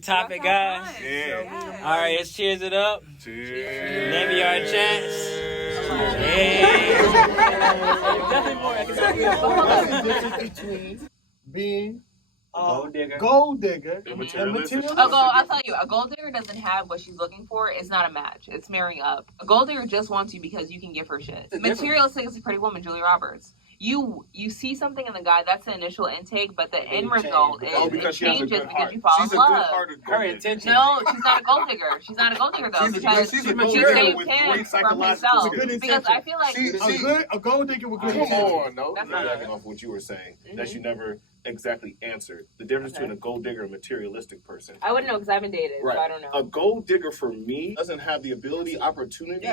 Topic, guys. Yeah. All right, let's cheers it up. Cheers. Name our chance. Between being gold digger and materialistic. I'll tell you, a gold digger doesn't have what she's looking for. It's not a match. It's marrying up. A gold digger just wants you because you can give her shit. Materialistic is a pretty woman, Julia Roberts. You see something in the guy, that's the initial intake, but the end result is it changes because you fall in love. Her intention. No, she's not a gold digger. She's not a gold digger though because she saved him from himself. Because I feel like a gold digger with good intentions. No, that's not off what you were saying. That you never exactly answered the difference between a gold digger and a materialistic person. I wouldn't know because I haven't dated, so I don't know. A gold digger for me doesn't have the ability, opportunity,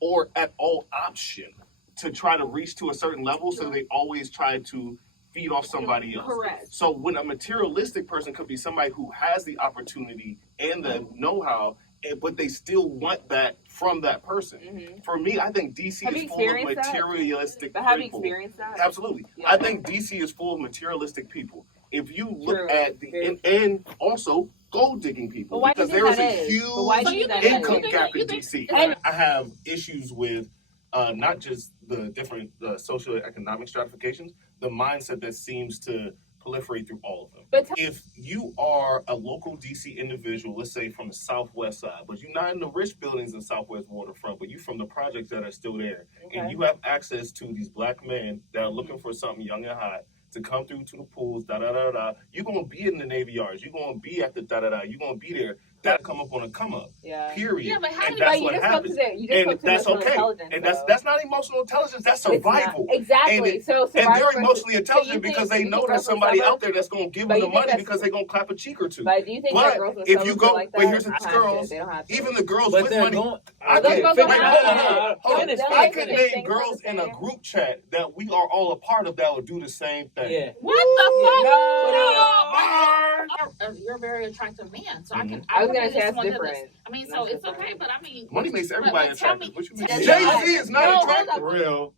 or at all option to try to reach to a certain level, so they always try to feed off somebody else. Correct. So when a materialistic person could be somebody who has the opportunity and the know-how, but they still want that from that person. Mm-hmm. For me, I think DC is full of materialistic people. Have you experienced that? Absolutely. Yeah. I think DC is full of materialistic people. If you look at and also gold digging people, because there is a huge income gap in DC. I have issues with not just the different socioeconomic stratifications, the mindset that seems to proliferate through all of them. But if you are a local DC individual, let's say from the Southwest side, but you're not in the rich buildings in Southwest waterfront, but you're from the projects that are still there, and you have access to these black men that are looking for something young and hot to come through to the pools, you're going to be in the Navy Yards, you're going to be at the you're going to be there. That come up on a come up. Yeah. Period. Yeah, but how do that's what happens. And that's okay. And that's not emotional intelligence. That's survival. Exactly. And they're emotionally intelligent because they know there's somebody out there that's going to give them the money because they're going to clap a cheek or two. But do you think girls if you go, but here's the girls, even the girls with money. I can name girls in a group chat that we are all a part of that will do the same thing. Yeah. What the fuck? You're a very attractive man, so I can. I was gonna say that's different. I mean, so it's okay, but I mean, money makes everybody attractive. What you mean? Jay-Z is not attractive. Real.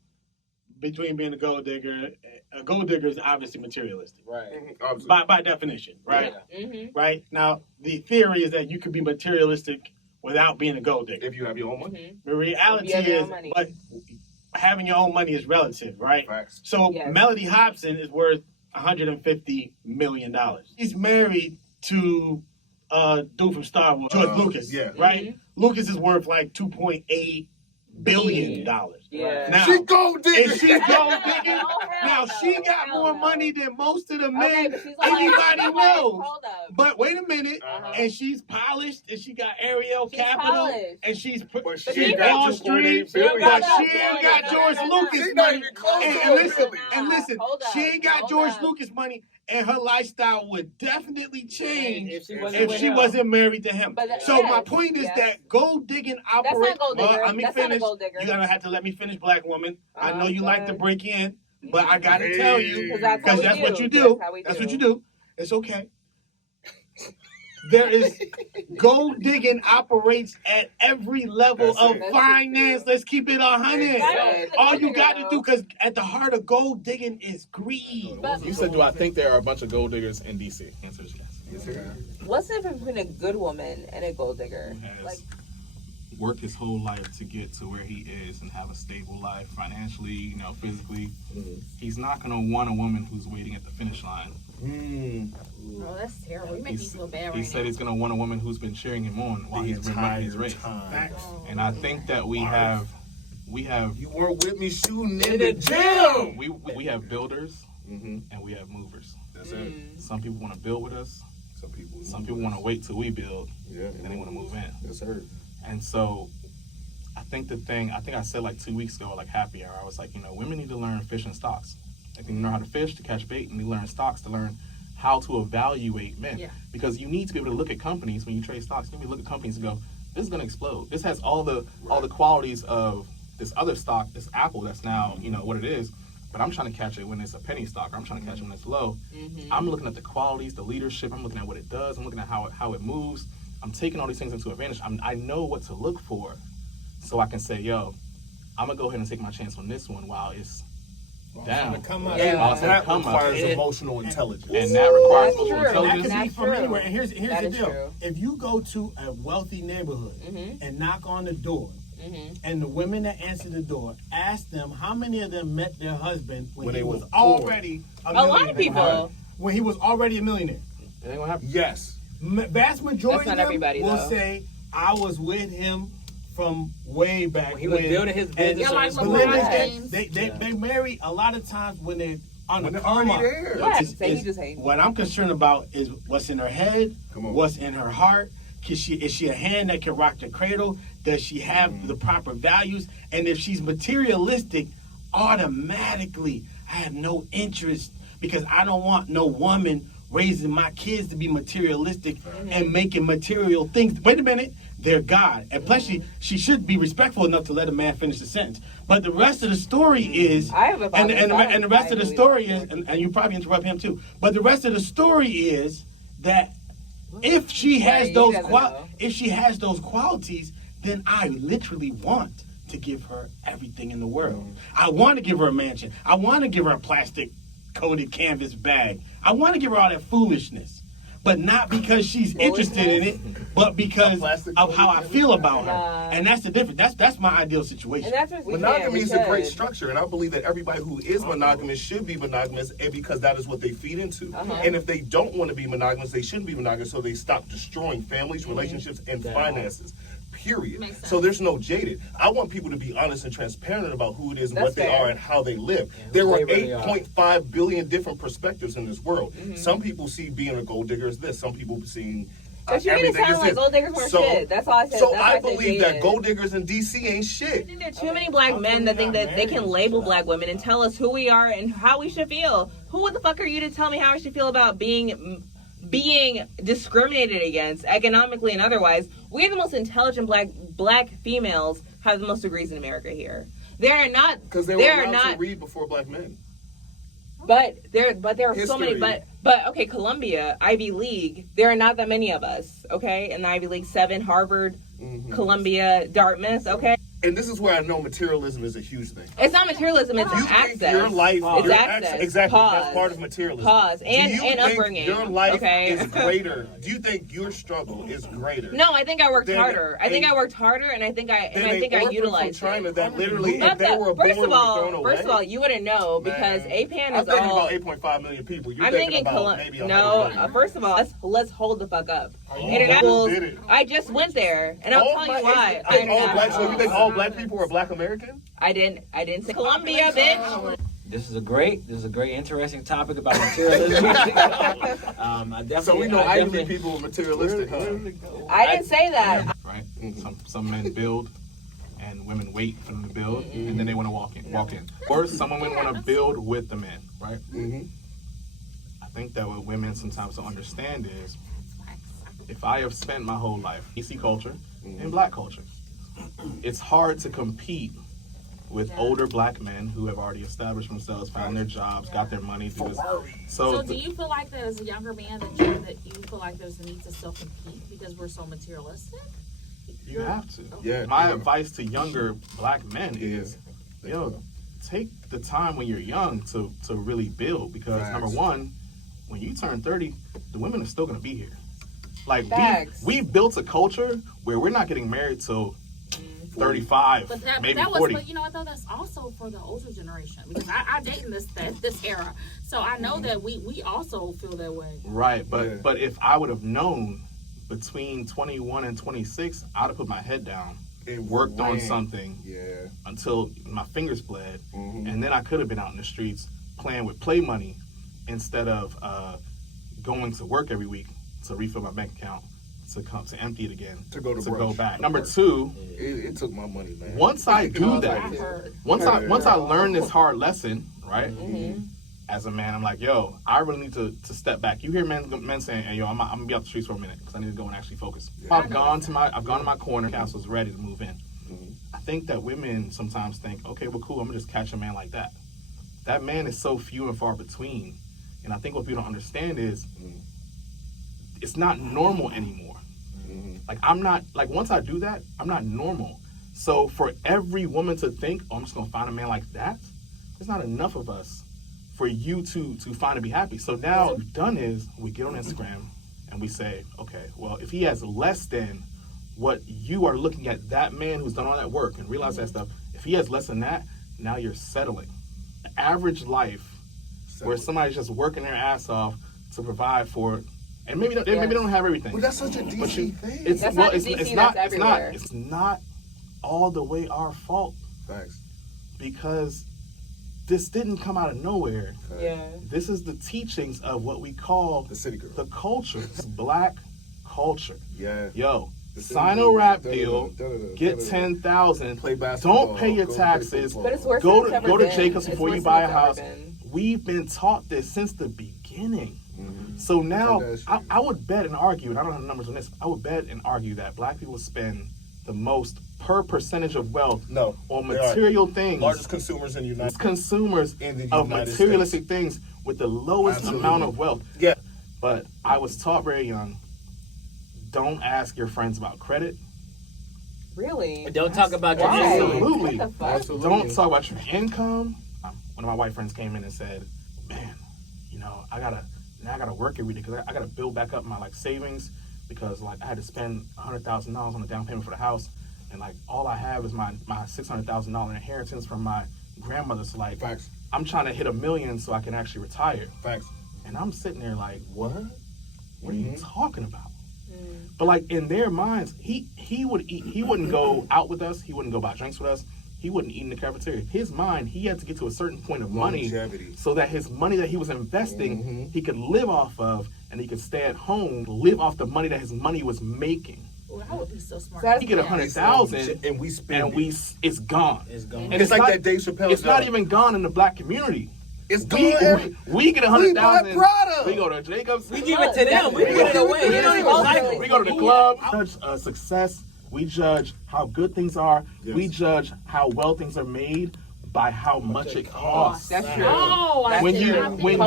Between being a gold digger is obviously materialistic, right? By definition, right? Yeah. Mm-hmm. Right. Now, the theory is that you could be materialistic without being a gold digger if you have your own money. Mm-hmm. The reality is, but having your own money is relative, right? Facts. So Melody Hobson is worth $150 million. He's married to dude from Star Wars, George Lucas, right? Mm-hmm. Lucas is worth like $2.8 billion. Yeah. Now, she gold digger. And she gold digger. Now she got more money than most of the men anybody knows. But wait a minute, and she's polished, and she got Ariel Capital, and she's Wall Street, but she ain't got George Lucas money. And listen, she ain't got George Lucas money. And her lifestyle would definitely change if she wasn't married to him. So my point is that gold digging operates. Let me finish. You're gonna have to let me finish, black woman. I know you like to break in, but I gotta tell you because that's what you do. That's what you do. It's okay. There is gold digging operates at every level of finance. Let's keep it 100. All you got to do, because at the heart of gold digging is greed. You said, do I think there are a bunch of gold diggers in DC? Answer is yes. What's the difference between a good woman and a gold digger? Like, work his whole life to get to where he is and have a stable life financially, physically. Mm-hmm. He's not going to want a woman who's waiting at the finish line. Oh, that's terrible. You make me feel bad right now. He said he's going to want a woman who's been cheering him on while he's been running his race. And I think that we have. You weren't with me shooting in the gym. We have builders and we have movers. That's it. Some people want to build with us. Some people want to wait till we build. Yeah. And then they want to move in. Yes, sir. And so I think I said like 2 weeks ago, like happy hour, I was like, women need to learn fish and stocks. Like they learn how to fish to catch bait, and they learn stocks to learn how to evaluate men. Yeah. Because you need to be able to look at companies when you trade stocks. You need to look at companies and go, this is going to explode. This has all the qualities of this other stock, this Apple that's now, what it is. But I'm trying to catch it when it's a penny stock. Or I'm trying to catch it when it's low. Mm-hmm. I'm looking at the qualities, the leadership. I'm looking at what it does. I'm looking at how it moves. I'm taking all these things into advantage. I know what to look for, so I can say, yo, I'm gonna go ahead and take my chance on this one while it's down. That requires emotional intelligence. And that requires emotional intelligence. That could be from anywhere. And here's the deal. True. If you go to a wealthy neighborhood and knock on the door, and the women that answer the door, ask them how many of them met their husband when he was already a millionaire. A lot of people. When he was already a millionaire. It ain't gonna happen. Yes. Vast majority of them will though. say, I was with him from way back He was building his business. They marry a lot of times when they're on the come up. What I'm concerned about is what's in her head, what's in her heart. Is she a hand that can rock the cradle? Does she have the proper values? And if she's materialistic, automatically I have no interest, because I don't want no woman raising my kids to be materialistic and making material things. Wait a minute, they're God. And plus she should be respectful enough to let a man finish the sentence. But the rest of the story is, and the rest of the story is, and you probably interrupt him too, but the rest of the story is that if she has those qualities, then I literally want to give her everything in the world. I want to give her a mansion. I want to give her a plastic coated canvas bag. I want to give her all that foolishness, but not because she's interested in it, but because of how I feel about her. And that's the difference. That's my ideal situation. Monogamy is a great structure, and I believe that everybody who is monogamous should be monogamous, and because that is what they feed into. And if they don't want to be monogamous, they shouldn't be monogamous, so they stop destroying families, relationships, and finances. Period. So there's no jaded. I want people to be honest and transparent about who it is and what they are and how they live. There are 8.5 billion different perspectives in this world. Some people see being a gold digger as this. Some people see But you made it sound like gold diggers weren't shit. That's all I said. So I believe that gold diggers in DC ain't shit. I think there are too many black men that think that they can label black women and tell us who we are and how we should feel. Who the fuck are you to tell me how I should feel about being discriminated against economically and otherwise? We're the most intelligent black females have the most degrees in America here. There are not because they were allowed to read before black men. But there are so many. But okay, Columbia, Ivy League. There are not that many of us. Okay, in the Ivy League, 7, Harvard, Columbia, Dartmouth. Okay. And this is where I know materialism is a huge thing. It's not materialism, it's access. Think your life, it's access. Exactly. That's part of materialism. And upbringing. Your life is greater. Do you think your struggle is greater? No, I think I worked harder. I think I worked harder, and I think I utilized China it. That literally, if they were born thrown away. First of all, you wouldn't know because APAN is all. I'm thinking about 8.5 million people. You're thinking about maybe 100 million. First of all, let's hold the fuck up. International. I just went there, and I'll tell you why. So you think all black people are black American? I didn't say Columbia, bitch. This is a great, interesting topic about materialism. So we know Ivy people are materialistic, huh? I didn't say that. Right? Some men build, and women wait for them to build, and then they want to walk in. Or some women want to build with the men, right? I think that what women sometimes don't understand is, if I have spent my whole life DC culture and black culture, it's hard to compete with older black men who have already established themselves, found their jobs, got their money. So do you feel like that as a younger man that you feel like there's a need to still compete because we're so materialistic? You have to. Yeah. My advice to younger black men is, take the time when you're young to really build, because number one, when you turn 30, the women are still going to be here. Like we've built a culture where we're not getting married till 35, maybe 40. But you know what though? That's also for the older generation, because I date in this era, so I know that we also feel that way. Right, but if I would have known between 21 and 26, I'd have put my head down and worked on something until my fingers bled, and then I could have been out in the streets playing with play money instead of going to work every week to refill my bank account, to empty it again, to go back. Number two, it took my money, man. Once I do that, once I learn this hard lesson, right? as a man, I'm like, yo, I really need to step back. You hear men saying, hey, yo, I'm gonna be out the streets for a minute because I need to go and actually focus. Yeah. I've gone to my corner. Castle's ready to move in. Mm-hmm. I think that women sometimes think, okay, well, cool. I'm gonna just catch a man like that. That man is so few and far between, and I think what people don't understand is it's not normal anymore. Mm-hmm. Like I'm not like once I do that, I'm not normal. So for every woman to think, oh, I'm just gonna find a man like that, there's not enough of us for you to find and be happy. So now what we've done is we get on Instagram and we say, okay, well, if he has less than what you are looking at that man who's done all that work and realize that stuff, if he has less than that, now you're settling. The average life where somebody's just working their ass off to provide for, and maybe they don't have everything. But that's such a DC thing. It's not all the way our fault. Thanks. Because this didn't come out of nowhere. Okay. Yeah. This is the teachings of what we call the city girl. The culture. It's black culture. Yeah. Yo, sign a rap deal, get 10,000, play basketball, don't pay your taxes, but it's worse go to Jacobs before you buy a house. We've been taught this since the beginning. Mm-hmm. So now I would bet and argue, and I don't have the numbers on this, I would bet and argue that black people spend the most per percentage of wealth on material things. Largest consumers in the United States. Consumers of materialistic things with the lowest amount of wealth. Yeah. But I was taught very young, don't ask your friends about credit. Really? Don't talk about your Absolutely. Don't talk about your income. One of my white friends came in and said, man, you know, I gotta work every day because I gotta build back up my savings because I had to spend $100,000 on a down payment for the house. And all I have is my $600,000 inheritance from my grandmother. So Facts. I'm trying to hit $1 million so I can actually retire. Facts. And I'm sitting there like, what? What are you talking about? Mm. But in their minds, he wouldn't go out with us. He wouldn't go buy drinks with us. He wouldn't eat in the cafeteria. His mind, he had to get to a certain point of money so that his money that he was investing, he could live off of, and he could stay at home, live off the money that his money was making. Well, I would be so smart. So you get 100,000, and we spend it's gone. It's gone. And it's like that Dave Chappelle. It's not even gone in the black community. It's gone. We get 100,000. We go to Jacobs. We give it to them. We give it away. They don't even like it. We go to the club. Judge success. We judge how good things are. Yes. We judge how well things are made by how much it costs. That's true. When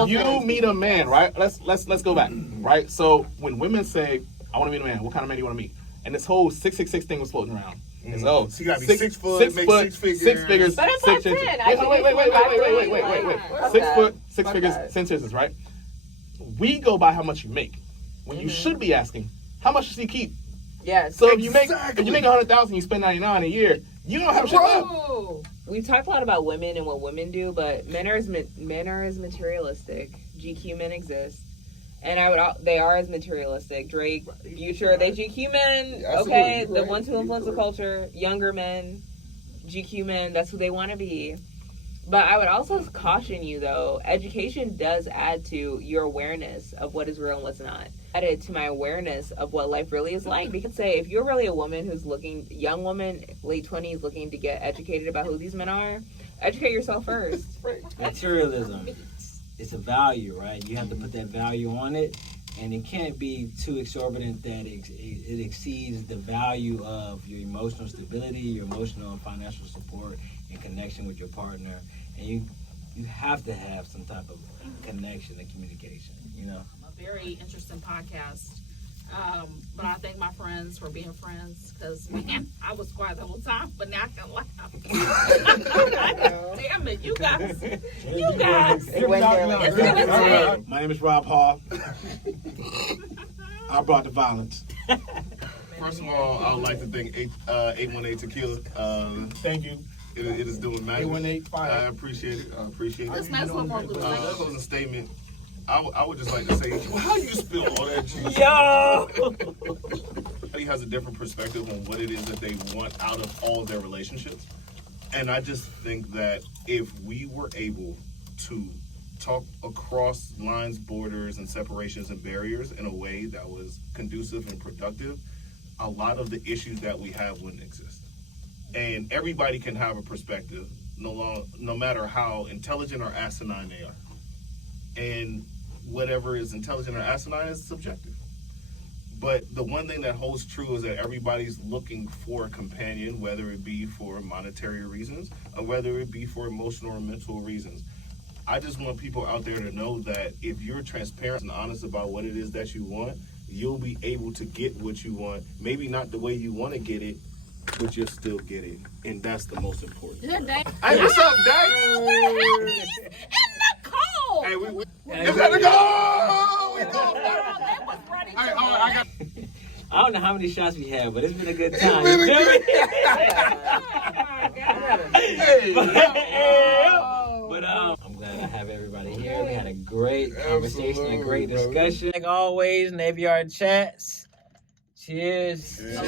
you meet a man, right? Let's go back, right? So when women say, "I want to meet a man," what kind of man do you want to meet? And this whole 666 thing was floating around. It's so you gotta be 6 foot, make 6 figures. 6 figures, but 6 inches. Wait. 6 foot, 6 figures, 6 inches, right? We go by how much you make. When you should be asking, how much does he keep? Yes. So if you make 100,000, you spend 99 a year, you don't have shit left. We've talked a lot about women and what women do, but men are as materialistic. GQ men exist. And they are as materialistic. Drake, Future, they GQ men. Okay, the ones who influence the culture. Younger men, GQ men. That's who they want to be. But I would also caution you, though. Education does add to your awareness of what is real and what's not. Added to my awareness of what life really is like. Because if you're really a woman who's young woman, late 20s, looking to get educated about who these men are, educate yourself first. Materialism. It's a value, right? You have to put that value on it, and it can't be too exorbitant that it exceeds the value of your emotional stability, your emotional and financial support, and connection with your partner. And you have to have some type of connection and communication, you know? A very interesting podcast. But I thank my friends for being friends because, man, I was quiet the whole time, but now I can laugh. Damn it, you guys. My name is Rob Hall. I brought the violence. First of all, I would like to thank 818 Tequila. Thank you. It is doing magic. 818 fire. I appreciate it. This man's a little more blue. Closing statement. I would just like to say, well, how you spill all that juice? Yo! Everybody has a different perspective on what it is that they want out of all of their relationships. And I just think that if we were able to talk across lines, borders, and separations and barriers in a way that was conducive and productive, a lot of the issues that we have wouldn't exist. And everybody can have a perspective, no matter how intelligent or asinine they are. and whatever is intelligent or asinine is subjective. But the one thing that holds true is that everybody's looking for a companion, whether it be for monetary reasons or whether it be for emotional or mental reasons. I just want people out there to know that if you're transparent and honest about what it is that you want, you'll be able to get what you want. Maybe not the way you want to get it, but you'll still get it. And that's the most important. Is that Dave? Hey, what's up, Dave? In the cold. Hey, it's got to go! We go! Hey, I got. I don't know how many shots we had, but it's been a good time. But I'm glad to have everybody here. We had a great conversation, a great discussion. Like always, Navy Yard Chats. Cheers. Cheers.